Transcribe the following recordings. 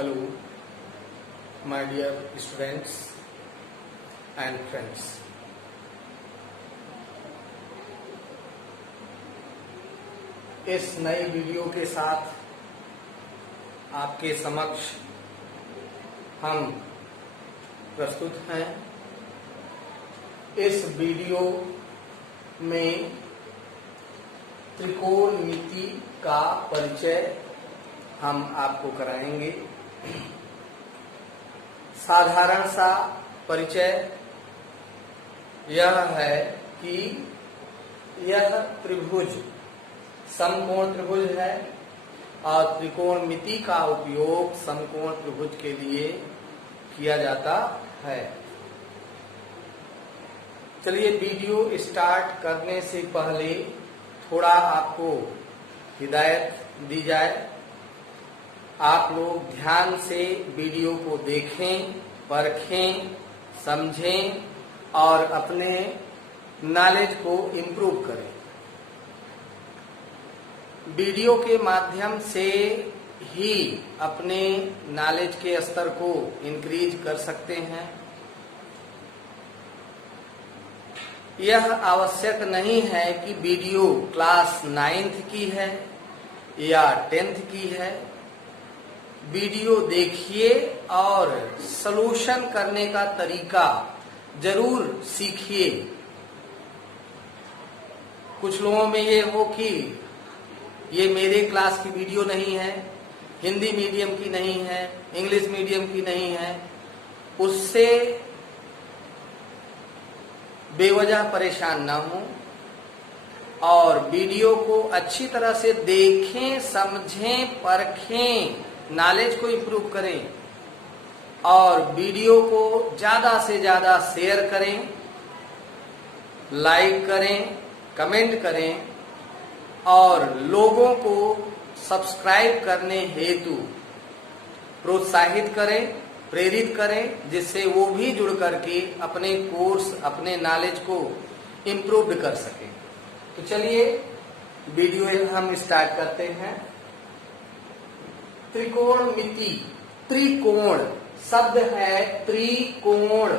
Hello, my dear students and friends. इस नई video के साथ आपके समक्ष हम प्रस्तुत हैं। इस वीडियो में त्रिकोणमिति का परिचय हम आपको कराएंगे। साधारण सा परिचय यह है कि यह त्रिभुज समकोण त्रिभुज है और त्रिकोणमिति का उपयोग समकोण त्रिभुज के लिए किया जाता है। चलिए वीडियो स्टार्ट करने से पहले थोड़ा आपको हिदायत दी जाए। आप लोग ध्यान से वीडियो को देखें, परखें, समझें और अपने नॉलेज को इम्प्रूव करें। वीडियो के माध्यम से ही अपने नॉलेज के स्तर को इंक्रीज कर सकते हैं। यह आवश्यक नहीं है कि वीडियो क्लास 9th की है या 10th की है। वीडियो देखिए और सॉल्यूशन करने का तरीका जरूर सीखिए। कुछ लोगों में ये हो कि ये मेरे क्लास की वीडियो नहीं है, हिंदी मीडियम की नहीं है, इंग्लिश मीडियम की नहीं है, उससे बेवजह परेशान ना हो और वीडियो को अच्छी तरह से देखें, समझें, परखें, नॉलेज को इम्प्रूव करें और वीडियो को ज्यादा से ज्यादा शेयर करें, लाइक करें, कमेंट करें और लोगों को सब्सक्राइब करने हेतु प्रोत्साहित करें, प्रेरित करें, जिससे वो भी जुड़ करके अपने कोर्स, अपने नॉलेज को इम्प्रूव कर सकें। तो चलिए वीडियो हम स्टार्ट करते हैं। त्रिकोणमिति, त्रिकोण शब्द है त्रिकोण,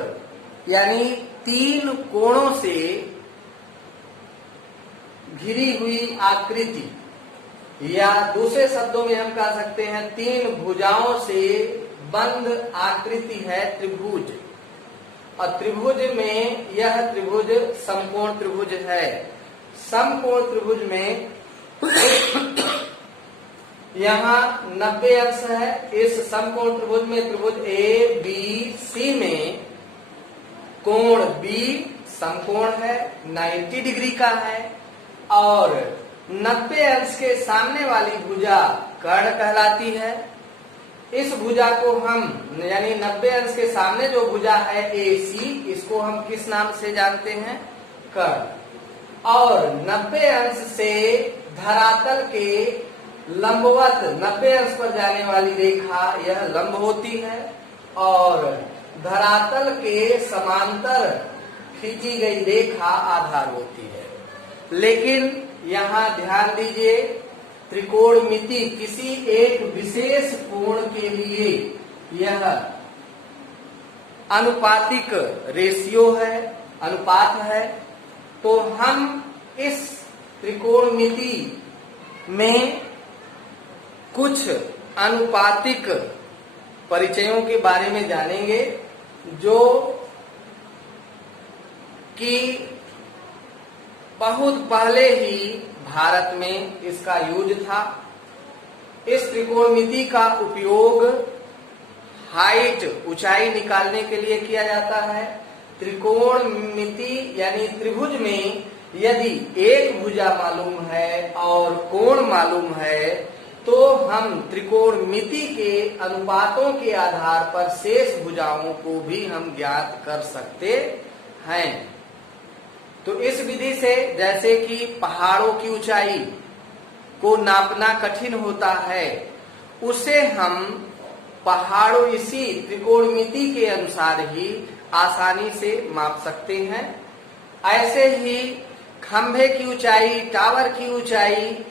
यानी 3 कोणों से घिरी हुई आकृति, या दूसरे शब्दों में हम कह सकते हैं 3 भुजाओं से बंद आकृति है त्रिभुज। और त्रिभुज में यह त्रिभुज समकोण त्रिभुज है। समकोण त्रिभुज में यहाँ 90 अंश है। इस समकोण त्रिभुज में त्रिभुज ए बी सी में कोण बी समकोण है, 90 डिग्री का है और 90 अंश के सामने वाली भुजा कर्ण कहलाती है। इस भुजा को हम, यानी 90 अंश के सामने जो भुजा है AC, इसको हम किस नाम से जानते हैं? कर्ण। और 90 अंश से धरातल के लंबवत 90 अंश पर जाने वाली रेखा यह लंब होती है और धरातल के समांतर खींची गई रेखा आधार होती है। लेकिन यहाँ ध्यान दीजिए, त्रिकोणमिति किसी एक विशेष कोण के लिए यह अनुपातिक रेशियो है, अनुपात है। तो हम इस त्रिकोणमिति में कुछ अनुपातिक परिचयों के बारे में जानेंगे, जो कि बहुत पहले ही भारत में इसका यूज था। इस त्रिकोणमिति का उपयोग हाइट, ऊंचाई निकालने के लिए किया जाता है। त्रिकोणमिति यानी त्रिभुज में यदि एक भुजा मालूम है और कोण मालूम है तो हम त्रिकोणमिति के अनुपातों के आधार पर शेष भुजाओं को भी हम ज्ञात कर सकते हैं। तो इस विधि से, जैसे कि पहाड़ों की ऊंचाई को नापना कठिन होता है, उसे हम पहाड़ों इसी त्रिकोणमिति के अनुसार ही आसानी से माप सकते हैं। ऐसे ही खंभे की ऊंचाई, टावर की ऊंचाई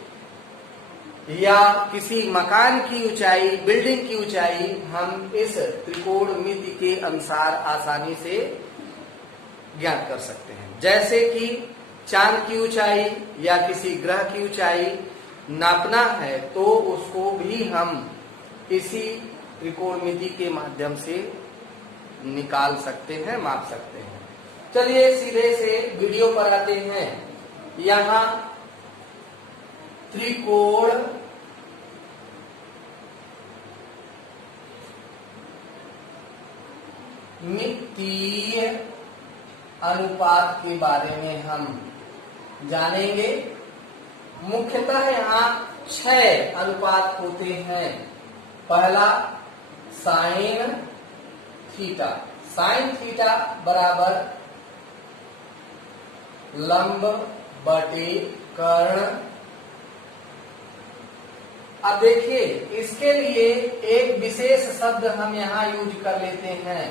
या किसी मकान की ऊंचाई, बिल्डिंग की ऊंचाई हम इस त्रिकोणमिति के अनुसार आसानी से ज्ञात कर सकते हैं। जैसे कि चांद की ऊंचाई या किसी ग्रह की ऊंचाई नापना है तो उसको भी हम इसी त्रिकोणमिति के माध्यम से निकाल सकते हैं, माप सकते हैं। चलिए सीधे से वीडियो पर आते हैं। यहां त्रिकोण मितीय अनुपात के बारे में हम जानेंगे। मुख्यतः यहाँ 6 अनुपात होते हैं। पहला साइन थीटा, साइन थीटा बराबर लंब बटे कर्ण। अब देखिए इसके लिए एक विशेष शब्द हम यहाँ यूज कर लेते हैं,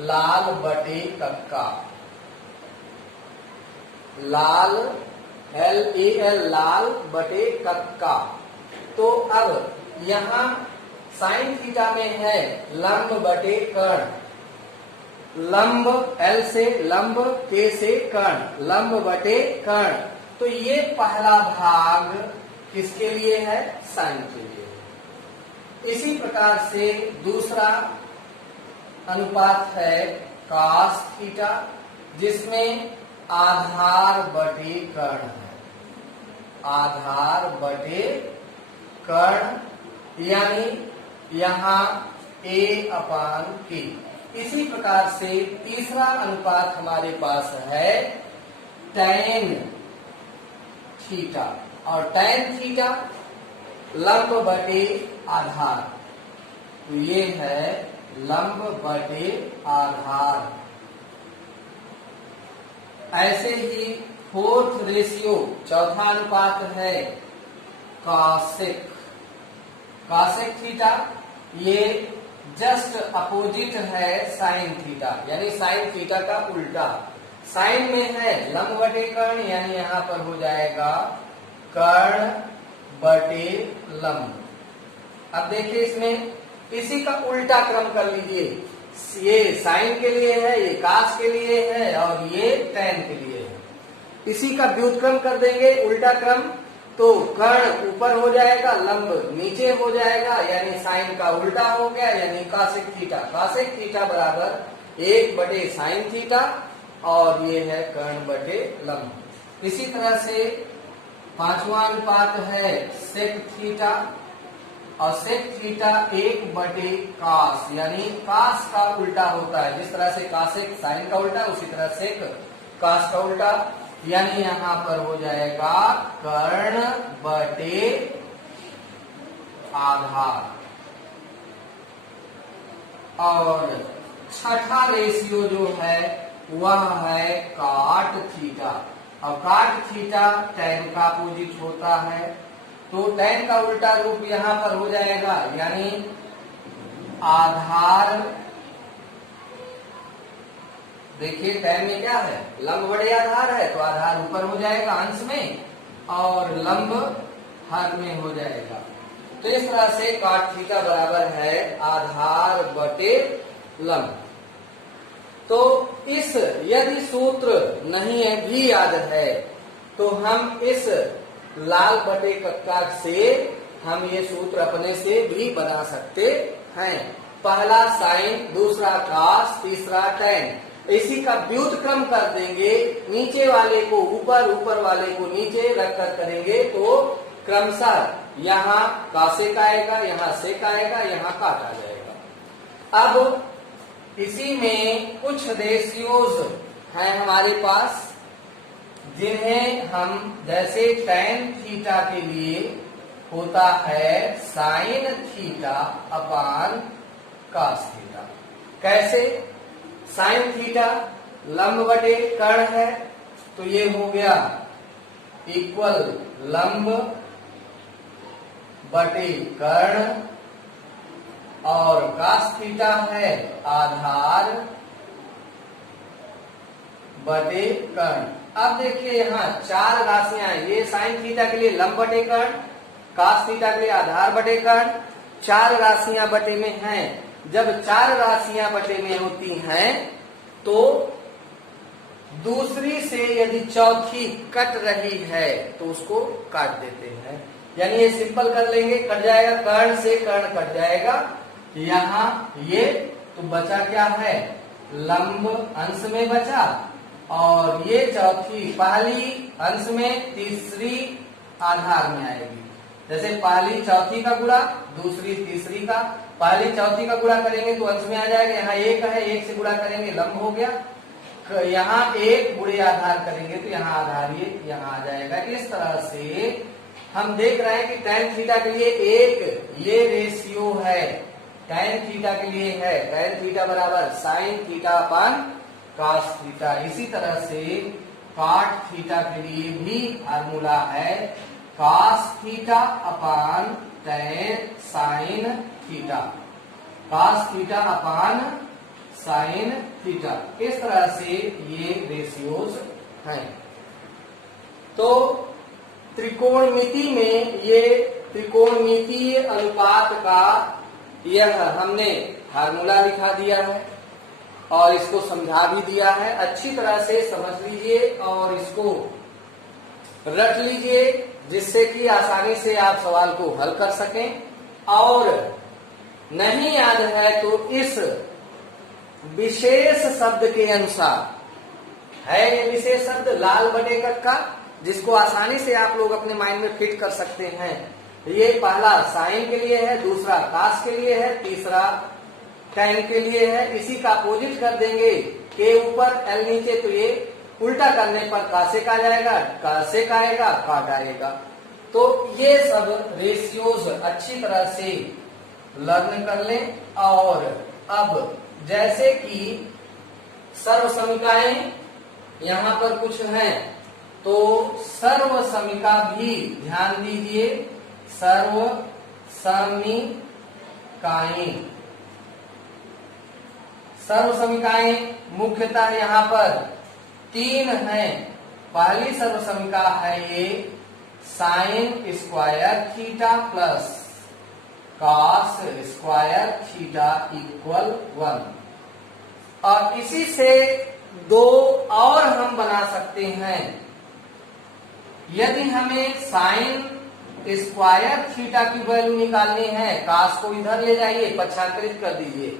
लाल बटे कक्का। लाल LAL लाल बटे कक्का। तो अब यहाँ साइन थीटा में है लंब बटे कर्ण। लंब L से लंब, K से कर्ण, लंब बटे कर्ण। तो ये पहला भाग किसके लिए है? साइन के लिए। इसी प्रकार से दूसरा अनुपात है कास थीटा, जिसमें आधार बटे कर्ण है। आधार बटे कर्ण यानी यहाँ A/K। इसी प्रकार से तीसरा अनुपात हमारे पास है टैन थीटा, और टैन थीटा लंब बटे आधार। तो ये है लंब बटे आधार। ऐसे ही फोर्थ रेशियो, चौथा अनुपात है कॉसेक। कॉसेक थीटा ये जस्ट अपोजिट है साइन थीटा, यानी साइन थीटा का उल्टा। साइन में है लंब बटे कर्ण, यानी यहाँ पर हो जाएगा कर्ण बटे लंब। अब देखिए इसमें इसी का उल्टा क्रम कर लीजिए। ये साइन के लिए है, ये कास के लिए है और ये टैन के लिए है। इसी का व्युत्क्रम कर देंगे, उल्टा क्रम, तो कर्ण ऊपर हो जाएगा, लंब नीचे हो जाएगा, यानी साइन का उल्टा हो गया, यानी कासेक थीटा। कासेक थीटा बराबर 1 बटे साइन थीटा, और ये है कर्ण बटे लंब। इसी तरह से पांचवा अनुपात है सेक थीटा, और सेक थीटा 1 बटे कास, यानी कास का उल्टा होता है। जिस तरह से कासेक साइन का उल्टा, उसी तरह सेक कास का उल्टा, यानी यहाँ पर हो जाएगा कर्ण बटे आधार। और छठा रेशियो जो है वह है काट थीटा, और काट थीटा टैन का अपोजिट होता है। तो टैन का उल्टा रूप यहाँ पर हो जाएगा, यानी आधार। देखिए टैन में क्या है? लंब बटे आधार है, तो आधार ऊपर हो जाएगा अंश में, और लंब हर में हो जाएगा। तो इस तरह से काट थीटा बराबर है आधार बटे लंब। तो इस यदि सूत्र नहीं है भी याद है, तो हम इस लाल बटे कक्का से हम ये सूत्र अपने से भी बना सकते हैं। पहला साइन, दूसरा कास, तीसरा टैन। इसी का व्युत्क्रम कर देंगे, नीचे वाले को ऊपर, ऊपर वाले को नीचे रखकर करेंगे, तो क्रमशः यहाँ कासेक आएगा, यहाँ सेक आएगा, यहाँ काट आ जाएगा। अब इसी में कुछ रेशियोज हैं हमारे पास, जिन्हें हम, जैसे टैन थीटा के लिए होता है sine theta upon cos theta. कैसे? साइन थीटा लंब बटे कर्ण है, तो ये हो गया इक्वल लंब बटे कर्ण, और कास थीटा है आधार बटे कर्ण। अब देखिए यहाँ 4 राशियां, ये साइन थीटा के लिए लंब बटे कर्ण, cos थीटा के लिए आधार बटे कर्ण, 4 राशियां बटे में हैं। जब 4 राशियां बटे में होती हैं तो दूसरी से यदि चौथी कट रही है तो उसको काट देते हैं। यानी ये सिंपल कर लेंगे, कट जाएगा, कर्ण से कर्ण कट जाएगा, यहां ये तो बचा क्या है, लंब अंश में बचा, और ये चौथी पहली अंश में तीसरी आधार में आएगी। जैसे पहली चौथी का गुणा दूसरी तीसरी का, पहली चौथी का गुणा करेंगे तो अंश में आ जाएगा, यहाँ 1 है, 1 से गुणा करेंगे लंब हो गया, यहाँ 1 गुणे आधार करेंगे तो यहाँ आधार ये यहाँ आ जाएगा। इस तरह से हम देख रहे हैं कि tan थीटा के लिए एक ये रेशियो है, tan थीटा के लिए है tan थीटा बराबर sin theta upon cos theta. इसी तरह से cot थीटा के लिए भी फार्मूला है cos theta upon tan sin theta, cos theta upon sin theta. इस तरह से ये रेशियोज हैं। तो त्रिकोणमिति में ये त्रिकोणमितीय अनुपात का यह हमने फार्मूला लिखा दिया है और इसको समझा भी दिया है। अच्छी तरह से समझ लीजिए और इसको रट लीजिए जिससे कि आसानी से आप सवाल को हल कर सकें। और नहीं याद है तो इस विशेष शब्द के अनुसार है, ये विशेष शब्द लाल बटे का, जिसको आसानी से आप लोग अपने माइंड में फिट कर सकते हैं। ये पहला साइन के लिए है, दूसरा कास के लिए है, तीसरा टैन के लिए है। इसी का अपोजिट कर देंगे, के ऊपर एल नीचे, तो ये उल्टा करने पर कासेक आ जाएगा, कासेक आएगा, काट आएगा। तो ये सब रेशियोज अच्छी तरह से लर्न कर लें। और अब जैसे कि सर्व समीकाएं यहाँ पर कुछ हैं, तो सर्व समीका भी ध्यान दीजिए, सर्व समीकाएं, सर्व समीकाएं मुख्यतः यहाँ पर 3 हैं। पहली सर्व समीका है ये sine square theta plus cos square theta equal 1, और इसी से 2 और हम बना सकते हैं। यदि हमें साइन स्क्वायर थीटा की वैल्यू निकालनी है, कास को इधर ले जाइए, पक्षांतरित कर दीजिए।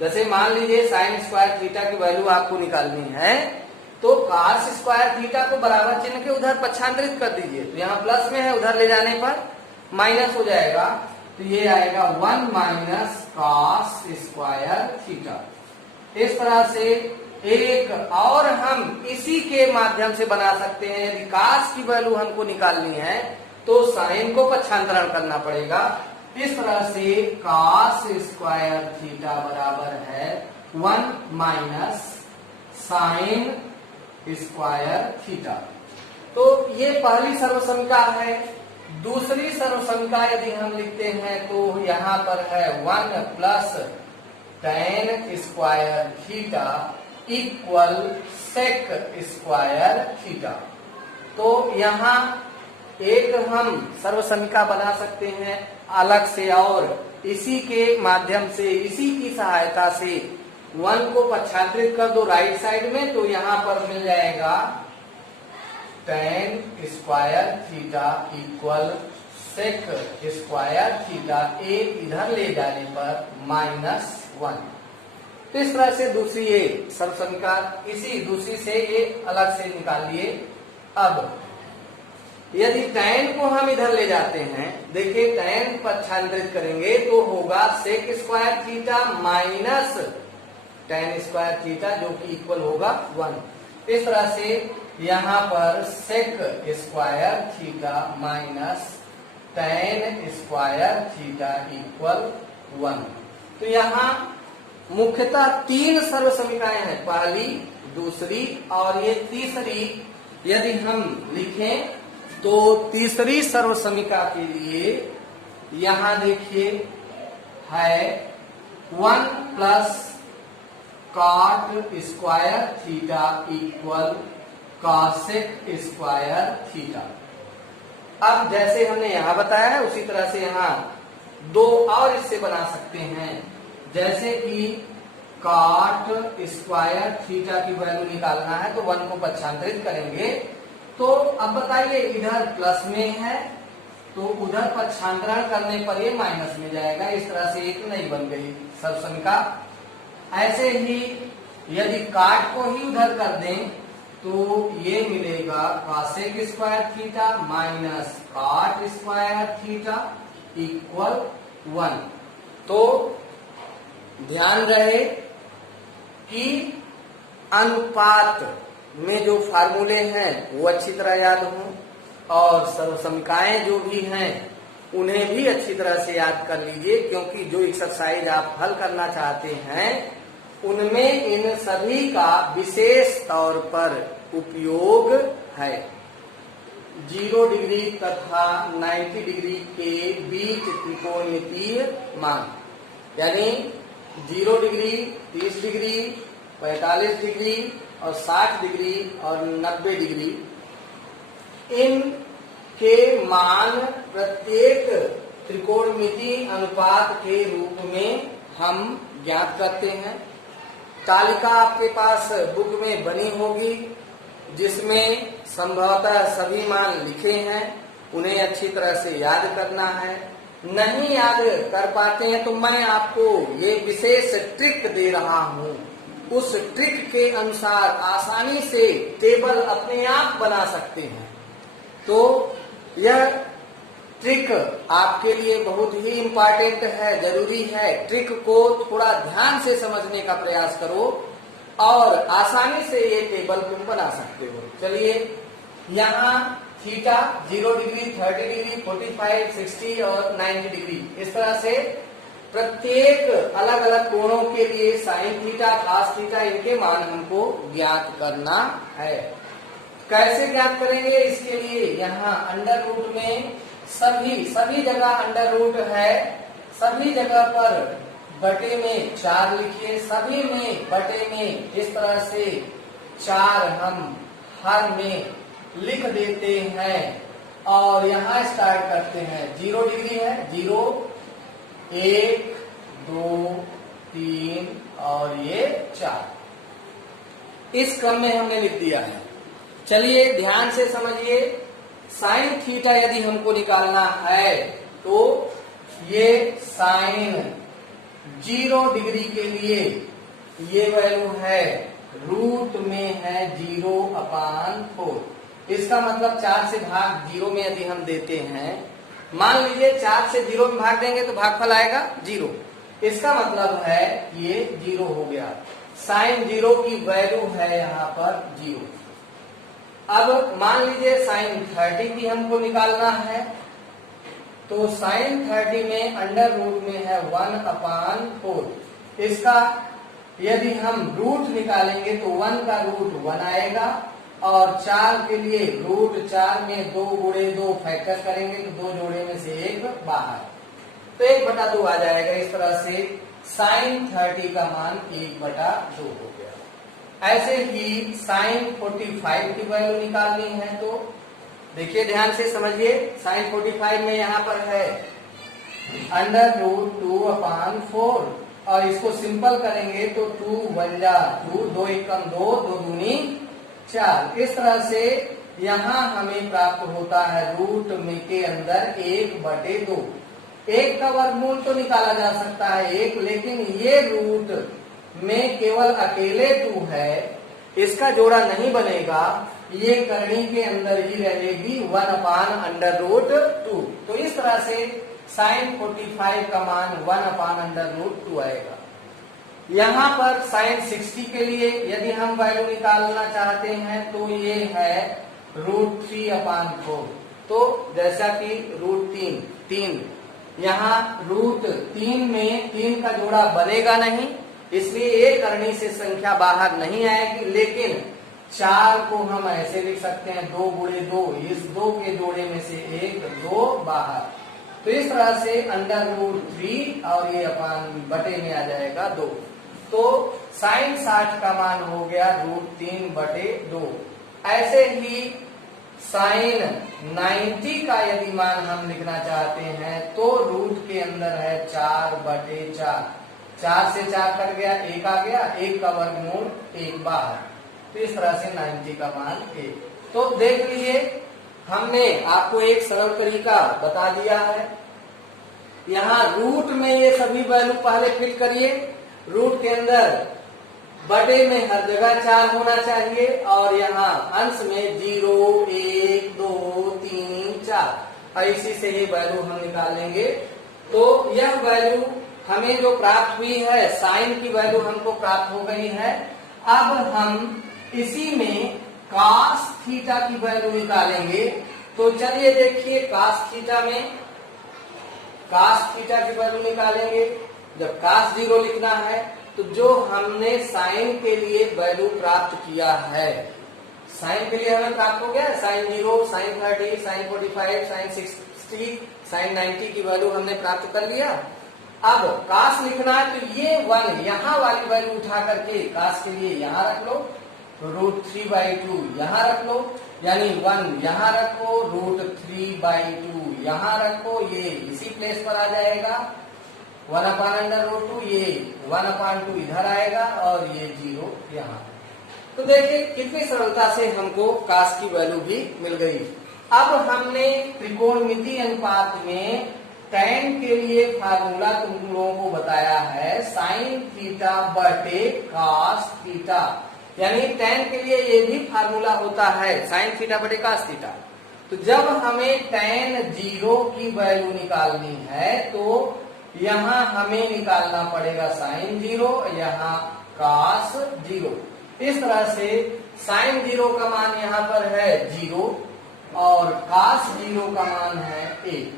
जैसे मान लीजिए साइन स्क्वायर थीटा की वैल्यू आपको निकालनी है, तो कास स्क्वायर थीटा को बराबर चिन्ह के उधर पक्षांतरित कर दीजिए। तो यहाँ प्लस में है, उधर ले जाने पर माइनस हो जाएगा, तो ये आएगा 1 माइनस कॉस स्क्वायर थीटा। इस तरह से एक और हम इसी के माध्यम से बना सकते हैं। यदि कास की वैल्यू हमको निकालनी है तो साइन को पक्षांतरण करना पड़ेगा। इस तरह से कॉस स्क्वायर थीटा बराबर है 1 माइनस साइन स्क्वायर थीटा। तो ये पहली सर्वसमीका है। दूसरी सर्वसमीका यदि हम लिखते हैं तो यहाँ पर है 1 plus tan square theta equal sec square theta. तो यहाँ एक हम सर्वसमीका बना सकते हैं अलग से, और इसी के माध्यम से, इसी की सहायता से 1 को पक्षांतरित कर दो राइट साइड में, तो यहाँ पर मिल जाएगा tan square theta equal sec square theta, एक इधर ले जाने पर -1। तो इस तरह से दूसरी ये सर्वसमीका, इसी दूसरी से ये अलग से निकाल लिए। अब यदि tan को हम इधर ले जाते हैं, देखिए tan पक्षांतरित करेंगे तो होगा sec square theta minus tan square theta, जो कि इक्वल होगा 1। इस तरह से यहाँ पर sec square theta minus tan square theta equal 1। तो यहाँ मुख्यतः 3 सर्वसमीकाएं हैं, पहली, दूसरी और ये तीसरी। यदि हम लिखें तो तीसरी सर्वसमीका के लिए यहाँ देखिए है 1 plus cot square theta equal cosec square theta. अब जैसे हमने यहाँ बताया है उसी तरह से यहाँ दो और इससे बना सकते हैं, जैसे कि cot स्क्वायर थीटा की वैल्यू निकालना है तो 1 को पक्षांतरित करेंगे। तो अब बताइए इधर प्लस में है तो उधर पक्षांतरण करने पर ये माइनस में जाएगा, इस तरह से एक नहीं बन गई सर्वसंख्या। ऐसे ही यदि काट को ही उधर कर दें तो ये मिलेगा cosec square theta minus cot square theta equal 1। तो ध्यान रहे कि अनुपात में जो फार्मूले हैं वो अच्छी तरह याद हों और सर्वसमीकाएं जो भी हैं उन्हें भी अच्छी तरह से याद कर लीजिए, क्योंकि जो एक्सरसाइज आप हल करना चाहते हैं उनमें इन सभी का विशेष तौर पर उपयोग है। 0 डिग्री तथा 90 डिग्री के बीच त्रिकोणमितीय मान, यानी 0 डिग्री, 30 डिग्री, 45 डिग्री और 60 डिग्री और 90 डिग्री, इन के मान प्रत्येक त्रिकोणमितीय अनुपात के रूप में हम ज्ञात करते हैं। तालिका आपके पास बुक में बनी होगी जिसमें संभवतः सभी मान लिखे हैं, उन्हें अच्छी तरह से याद करना है। नहीं याद कर पाते हैं तो मैं आपको ये विशेष ट्रिक दे रहा हूँ, उस ट्रिक के अनुसार आसानी से टेबल अपने आप बना सकते हैं। तो यह ट्रिक आपके लिए बहुत ही इम्पोर्टेंट है, जरूरी है। ट्रिक को थोड़ा ध्यान से समझने का प्रयास करो और आसानी से ये टेबल तुम बना सकते हो। चलिए यहाँ थीटा 0 डिग्री, 30 डिग्री, 45, 60 और 90 डिग्री, इस तरह से प्रत्येक अलग अलग कोणों के लिए साइन थीटा, कॉस थीटा, इनके मान हमको ज्ञात करना है। कैसे ज्ञात करेंगे? इसके लिए यहाँ अंडर रूट में सभी जगह अंडर रूट है, सभी जगह पर बटे में 4 लिखिए, सभी में बटे में इस तरह से 4 हम हर में लिख देते हैं और यहाँ स्टार्ट करते हैं। 0 डिग्री है, 0, 1, 2, 3 और ये 4, इस क्रम में हमने लिख दिया है। चलिए ध्यान से समझिए, साइन थीटा यदि हमको निकालना है तो ये साइन 0 डिग्री के लिए ये वैल्यू है रूट में है 0/4। इसका मतलब 4 से भाग 0 में यदि हम देते हैं, मान लीजिए 4 से 0 में भाग देंगे तो भागफल आएगा 0, इसका मतलब है ये 0 हो गया। साइन 0 की वैल्यू है यहाँ पर 0। अब मान लीजिए साइन 30 भी हमको निकालना है तो साइन 30 में अंडर रूट में है 1/4। इसका यदि हम रूट निकालेंगे तो 1 का रूट 1 आएगा और 4 के लिए रूट 4 में 2 गुणे 2 फैक्टर करेंगे तो 2 जोड़े में से 1 बाहर, तो 1/2 आ जाएगा। इस तरह से साइन 30 का मान 1/2 हो गया। ऐसे ही साइन 45 की वैल्यू निकालनी है तो देखिए ध्यान से समझिए, साइन 45 में यहाँ पर है अंडर रूट 2/4 और इसको सिंपल करेंगे तो 2 1 जा 2, 2 एकम 2, 2 दूनी 4। इस तरह से यहाँ हमें प्राप्त होता है रूट में के अंदर 1/2। 1 का वर्गमूल तो निकाला जा सकता है 1, लेकिन ये रूट में केवल अकेले 2 है, इसका जोड़ा नहीं बनेगा, ये करनी के अंदर ही रहेगी 1/√2। तो इस तरह से साइन 45 का मान 1/√2 आएगा। यहाँ पर साइन 60 के लिए यदि हम वैल्यू निकालना चाहते हैं तो ये है √3/4। तो जैसा कि √3, यहाँ √3 में 3 का जोड़ा बनेगा नहीं, इसलिए एक करनी से संख्या बाहर नहीं आएगी, लेकिन 4 को हम ऐसे लिख सकते हैं 2 गुणे 2, इस 2 के जोड़े में से 1 2 बाहर। तो इस तरह से √3 और ये अपन बटे में आ जाएगा 2। तो साइन 60 का मान हो गया √3/2। ऐसे ही साइन 90 का यदि मान हम लिखना चाहते हैं तो रूट के अंदर है 4/4। 4 से 4 कट गया, 1 आ गया, 1 का वर्गमूल 1 बाहर। तो इस तरह से 90 का मान 1। तो देख लीजिए, हमने आपको एक सरल तरीका बता दिया है। यहाँ रूट में ये सभी वैल्यू पहले फिल करिए। रूट के अंदर बटे में हर जगह 4 होना चाहिए और यहाँ अंश में 0, 1, 2, 3, 4 और इसी से ये वैल्यू हम निकालेंगे। तो यह वैल्यू हमें जो प्राप्त हुई है, साइन की वैल्यू हमको प्राप्त हो गई है। अब हम इसी में कास थीटा की वैल्यू निकालेंगे। तो चलिए देखिए, कास थीटा की वैल्यू निकालेंगे। जब कास 0 लिखना है तो जो हमने साइन के लिए वैल्यू प्राप्त किया है, साइन के लिए हमें प्राप्त हो गया sine 0, sine 30, sine 45, sine 60, sine 90 की वैल्यू हमने प्राप्त कर लिया। अब कास लिखना है तो ये 1 यहाँ वाली वैल्यू उठा करके कास के लिए यहाँ रख लो, √3/2 यहाँ रख लो, यानी 1 यहाँ रखो, √3/2 यहाँ रखो, ये इसी प्लेस पर आ जाएगा। 1/√2 ये 1/2 इधर आएगा और ये 0 यहाँ। तो देखिए कितनी सरलता से हमको कास की वैल्यू भी मिल गई। अब हमने त्रिकोणमिति अनुपात में tan के लिए फार्मूला तुम लोगों को बताया है, साइन थीटा बटे कास थीटा। यानी tan के लिए ये भी फार्मूला होता है, साइन थीटा बटे कास थीटा। तो जब हमें tan 0 की वैल्यू निकालनी है तो यहाँ हमें निकालना पड़ेगा साइन 0, यहाँ कास 0। इस तरह से साइन 0 का मान यहाँ पर है 0 और कास 0 का मान है 1।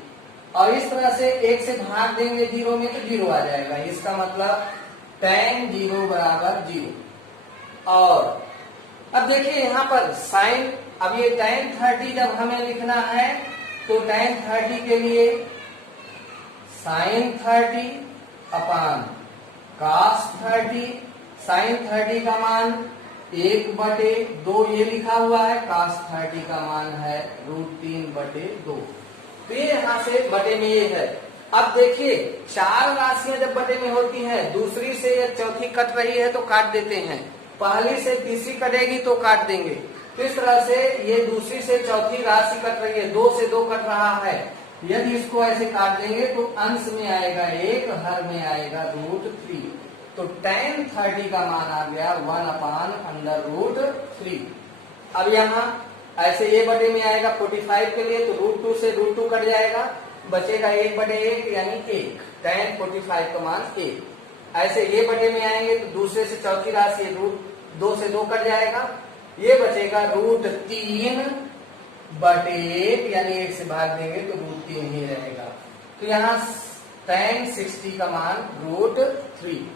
और इस तरह से 1 से भाग देंगे 0 में तो 0 आ जाएगा। इसका मतलब tan 0 बराबर 0। और अब देखिए यहाँ पर साइन, अब ये tan 30 जब हमें लिखना है तो tan 30 के लिए साइन 30 अपान कास 30। साइन 30 का मान 1/2 ये लिखा हुआ है, कास 30 का मान है √3/2। तो ये यहाँ से बटे में ये है। अब देखिए 4 राशियां जब बटे में होती हैं, दूसरी से या चौथी कट रही है तो काट देते हैं, पहली से तीसरी कटेगी तो काट देंगे। तो इस तरह से ये दूसरी से चौथी राशि कट रही है, 2 से 2 कट रहा है। यदि इसको ऐसे काट देंगे तो अंश में आएगा 1, हर में आएगा √3। तो tan 30 का मान आ गया 1/√3। अब यहाँ ऐसे ये बटे में आएगा 45 के लिए तो √2 से √2 कट जाएगा, बचेगा 1/1 यानी 1। tan 45 का मान 1। ऐसे ये बटे में आएंगे तो दूसरे से चौथी राशि √2 से 2 कट जाएगा, ये बचेगा √3/1 यानी 1 से भाग देंगे तो √3 ही रहेगा। तो यहाँ tan 60 का मान √3।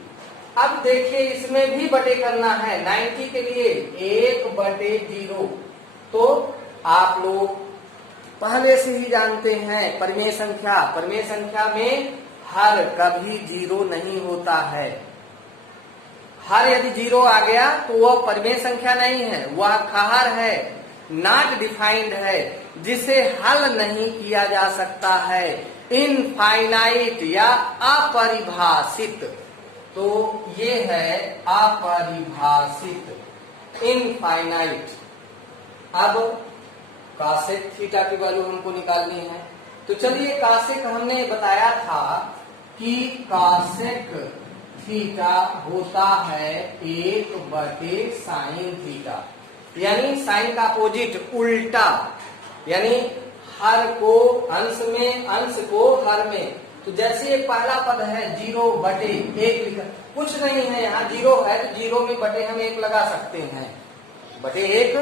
अब देखिए इसमें भी बटे करना है, 90 के लिए 1/0। तो आप लोग पहले से ही जानते हैं परिमेय संख्या में हर कभी 0 नहीं होता है। हर यदि 0 आ गया तो वह परिमेय संख्या नहीं है, वह खहर है, नॉट डिफाइंड है, जिसे हल नहीं किया जा सकता है, इनफाइनाइट या अपरिभाषित। तो ये है अपरिभाषित, इनफाइनाइट। अब कासेक थीटा की वैल्यू हमको निकालनी है। तो चलिए कासेक हमने बताया था कि कासेक थीटा होता है 1/sin थीटा, यानी साइन का अपोजिट उल्टा, यानी हर को अंश में, अंश को हर में। तो जैसे एक पहला पद है 0/1 लिखा, कुछ नहीं है यहाँ 0 है तो 0 में बटे हम 1 लगा सकते हैं। बटे 1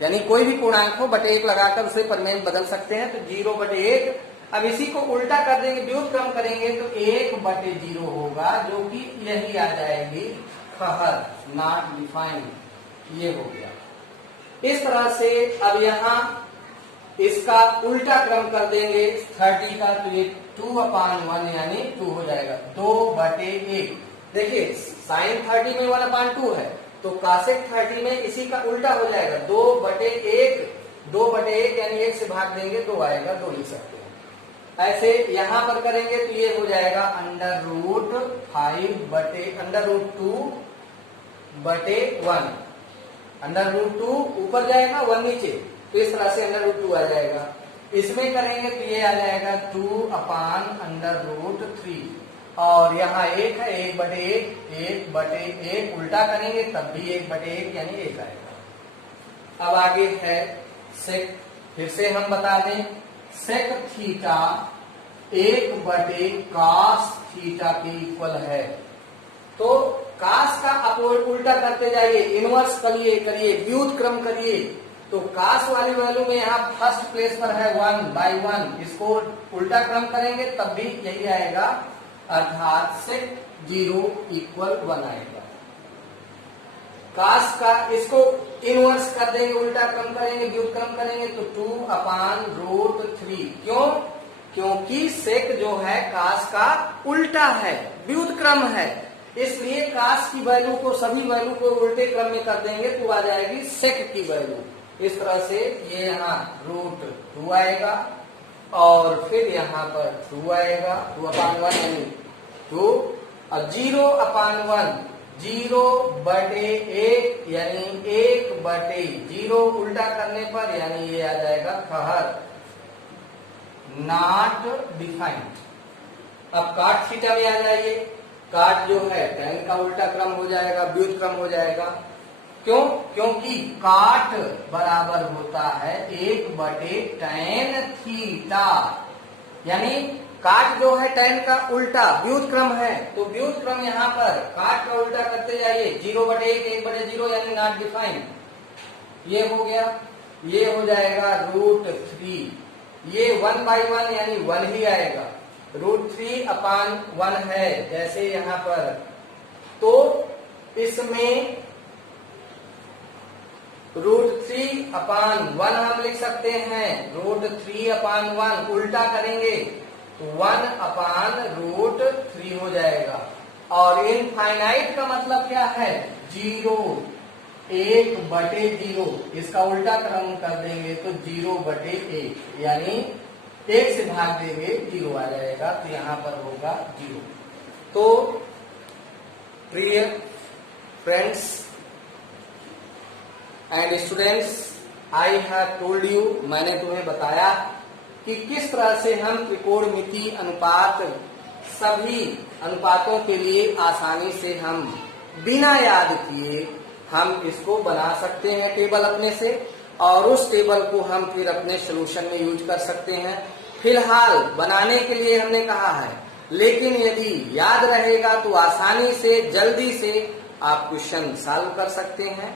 यानी कोई भी पूर्णांक हो बटे 1 लगाकर उसे परिमेय बदल सकते हैं। तो 0/1। अब इसी को उल्टा कर देंगे, व्युत्क्रम करेंगे तो 1/0 होगा, जो कि यही आ जाएगी खहर, नॉट डिफाइंड। ये हो गया। इस तरह से अब यहाँ इसका उल्टा क्रम कर देंगे 30 का, तो ये 2/1 यानी 2 हो जाएगा, 2/1। देखिए साइन 30 में 1/2 है तो कासेक 30 में इसी का उल्टा हो जाएगा, 2/1 2/1 यानी 1 से भाग देंगे 2 आएगा, 2 लिख सकते हैं। ऐसे यहां पर करेंगे तो ये हो जाएगा √2/1, √2 ऊपर जाएगा 1 नीचे, तो इस तरह से √2 आ जाएगा। इसमें करेंगे तो ये आ जाएगा 2/√3, और यहाँ 1 है, 1/1 उल्टा करेंगे तब भी 1/1 यानी 1 आएगा। अब आगे है सेक, फिर से हम बता दें, सेक थीटा 1/cos थीटा के इक्वल है। तो कास का आप उल्टा करते जाइए, इनवर्स करिए, व्युत्क्रम करिए। तो कास वाली वैल्यू में यहाँ फर्स्ट प्लेस पर है 1/1, इसको उल्टा क्रम करेंगे तब भी यही आएगा, अर्थात सेक 0 = 1 आएगा। कास का इसको इनवर्स कर देंगे, उल्टा क्रम करेंगे, व्युत्क्रम करेंगे तो 2/√3। क्यों? क्योंकि सेक जो है कास का उल्टा है, व्युत्क्रम है, इसलिए कास की वैल्यू को, सभी वैल्यू को उल्टे क्रम में कर देंगे तो आ जाएगी सेक की वैल्यू। इस तरह से ये यहाँ √2 आएगा, और फिर यहाँ पर 2 आएगा, 2/1 यानी 2, और 0/1, 0/1 यानी 1/0 उल्टा करने पर यानी ये आ जाएगा खहर, नॉट डिफाइंड। अब काट थीटा में आ जाइए, काट जो है tan का उल्टा क्रम हो जाएगा, व्युत्क्रम हो जाएगा। क्यों? क्योंकि काट बराबर होता है 1/tan थीटा, यानी काट जो है tan का उल्टा व्युत्क्रम है, तो व्युत्क्रम यहाँ पर काट का उल्टा करते जाइए, 0/1, 1/0 यानी नॉट डिफाइंड। ये हो गया, ये हो जाएगा √3, ये 1/1 यानी 1 ही आएगा, √3/1 है जैसे यहाँ पर, तो इसमें √3/1 हम लिख सकते हैं, √3/1 उल्टा करेंगे तो 1/√3 हो जाएगा। और इनफाइनाइट का मतलब क्या है? 0, 1/0, इसका उल्टा क्रम कर देंगे तो 0/1 यानी 1 से भाग देंगे 0 आ जाएगा, तो यहाँ पर होगा 0। तो प्रिय friends and students, I have told you, मैंने तुम्हें बताया कि किस तरह से हम त्रिकोणमिति अनुपात सभी अनुपातों के लिए आसानी से हम बिना याद किए हम इसको बना सकते हैं टेबल अपने से, और उस टेबल को हम फिर अपने सॉल्यूशन में यूज कर सकते हैं। फिलहाल बनाने के लिए हमने कहा है, लेकिन यदि याद रहेगा तो आसानी से, जल्दी से आप क्वेश्चन सॉल्व कर सकते हैं।